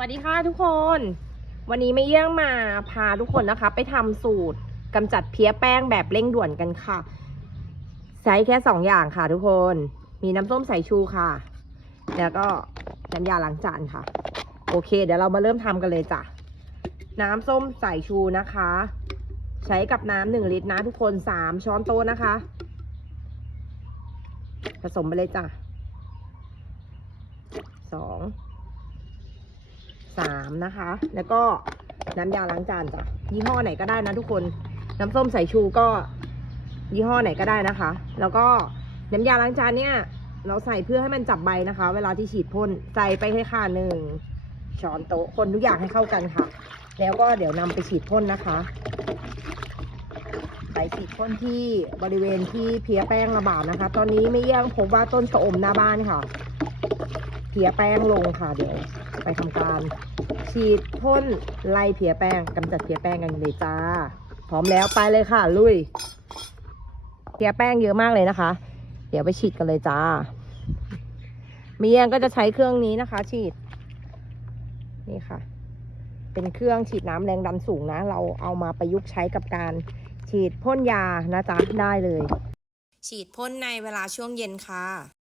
วัสดีค่ะทุกคน วันนี้ไม่เยี่ยงมาพาทุกคนนะคะ ไปทำสูตรกำจัดเพี้ยแป้งแบบเร่งด่วนกันค่ะ ใช้แค่สองอย่างค่ะทุกคน มีน้ำส้มสายชูค่ะ แล้วก็น้ำยาล้างจานค่ะ โอเค เดี๋ยวเรามาเริ่มทำกันเลยจ้ะ น้ำส้มสายชูนะคะ ใช้กับน้ำหนึ่งลิตรนะทุกคนสามช้อนโต๊ะนะคะ ผสมไปเลยจ้ะสอง สามนะคะ แล้วก็น้ำยาล้างจานจ้ะ ยี่ห้อไหนก็ได้นะทุกคน น้ำส้มสายชูก็ยี่ห้อไหนก็ได้นะคะ แล้วก็น้ำยาล้างจานเนี่ย เราใส่เพื่อให้มันจับใบนะคะ เวลาที่ฉีดพ่น ใส่ไปให้ค่ะหนึ่งช้อนโต๊ะ คนทุกอย่างให้เข้ากันค่ะ แล้วก็เดี๋ยวนำไปฉีดพ่นนะคะไปฉีดพ่นที่บริเวณที่เพี้ยแป้งระบาดนะคะ ตอนนี้ไม่เยี่ยงพบว่าต้นชะอมหน้าบ้านค่ะ เพี้ยแป้งลงค่ะเดี๋ยวไปทำการฉีดพ่นไล่เพี้ยแป้งกำจัดเพี้ยแป้งกันเลยจ้า พร้อมแล้วไปเลยค่ะ ลุยเพี้ยแป้งเยอะมากเลยนะคะ เดี๋ยวไปฉีดกันเลยจ้าเมียงก็จะใช้เครื่องนี้นะคะ ฉีด นี่ค่ะ เป็นเครื่องฉีดน้ำแรงดันสูงนะ เราเอามาประยุกต์ใช้กับการฉีดพ่นยานะจ๊ะได้เลย ฉีดพ่นในเวลาช่วงเย็นค่ะ